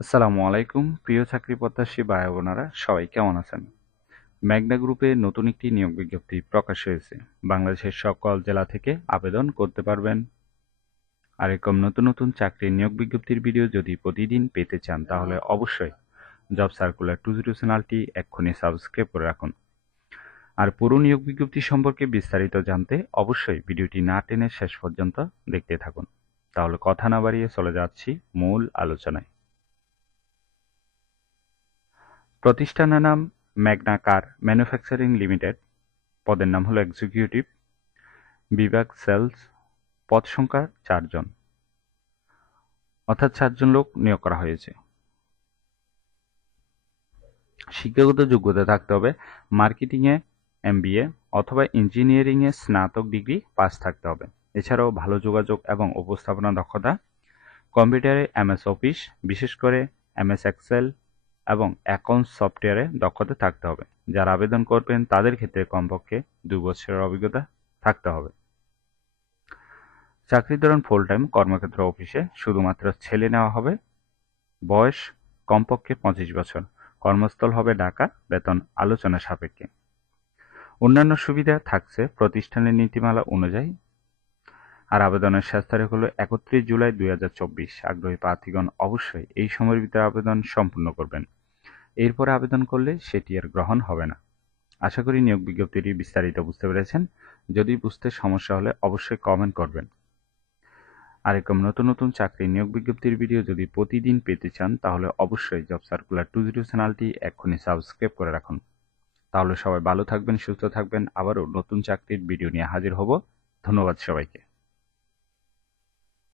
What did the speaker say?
আসসালামু আলাইকুম প্রিয় চাকরি প্রত্যাশী ভাই বোনেরা, সবাই কেমন আছেন? মেঘনা গ্রুপে নতুন একটি নিয়োগ বিজ্ঞপ্তি প্রকাশ হয়েছে। বাংলাদেশের সকল জেলা থেকে আবেদন করতে পারবেন। আর এরকম নতুন নতুন চাকরির নিয়োগ বিজ্ঞপ্তির ভিডিও যদি প্রতিদিন পেতে চান তাহলে অবশ্যই জব সার্কুলার 202 চ্যানেলটি এক্ষুনি সাবস্ক্রাইব করে রাখুন। আর পুরো নিয়োগ বিজ্ঞপ্তি সম্পর্কে বিস্তারিত জানতে অবশ্যই ভিডিওটি না টেনে শেষ পর্যন্ত দেখতে থাকুন। তাহলে কথা না বাড়িয়ে চলে যাচ্ছি মূল আলোচনায়। প্রতিষ্ঠানের নাম মেঘনা কার ম্যানুফ্যাকচারিং লিমিটেড। পদের নাম হলো এক্সিকিউটিভ, বিভাগ সেলস। পদ সংখ্যা 4 জন, অর্থাৎ 4 জন লোক নিয়োগ করা হয়েছে। শিক্ষাগত যোগ্যতা থাকতে হবে মার্কেটিংয়ে MBA অথবা ইঞ্জিনিয়ারিংয়ে স্নাতক ডিগ্রি পাস থাকতে হবে। এছাড়াও ভালো যোগাযোগ এবং উপস্থাপনা দক্ষতা, কম্পিউটারে MS অফিস, বিশেষ করে MS এক্সেল এবং অ্যাকাউন্টস সফটওয়্যারে দক্ষতা থাকতে হবে। যারা আবেদন করবেন তাদের ক্ষেত্রে কমপক্ষে 2 বছরের অভিজ্ঞতা থাকতে হবে। চাকরির ধরন ফুল টাইম কর্মক্ষেত্র অফিসে, শুধুমাত্র ছেলে নেওয়া হবে। বয়স কমপক্ষে 25 বছর। কর্মস্থল হবে ঢাকা। বেতন আলোচনা সাপেক্ষে। অন্যান্য সুবিধা থাকছে প্রতিষ্ঠানের নীতিমালা অনুযায়ী। আর আবেদনের শেষ তারিখ হলো 31 জুলাই 2024। আগ্রহী প্রার্থীগণ অবশ্যই এই সময়ের ভিতরে আবেদন সম্পূর্ণ করবেন। এরপরে আবেদন করলে সেটি আর গ্রহণ হবে না। আশা করি নিয়োগ বিজ্ঞপ্তিটি বিস্তারিত বুঝতে পেরেছেন। যদি বুঝতে সমস্যা হলে অবশ্যই কমেন্ট করবেন। আর এরকম নতুন নতুন চাকরি নিয়োগ বিজ্ঞপ্তির ভিডিও যদি প্রতিদিন পেতে চান তাহলে অবশ্যই জব সার্কুলার 202 চ্যানেলটি এক্ষুনি সাবস্ক্রাইব করে রাখুন। তাহলে সবাই ভালো থাকবেন, সুস্থ থাকবেন। আবারও নতুন চাকরির ভিডিও নিয়ে হাজির হব। ধন্যবাদ সবাইকে।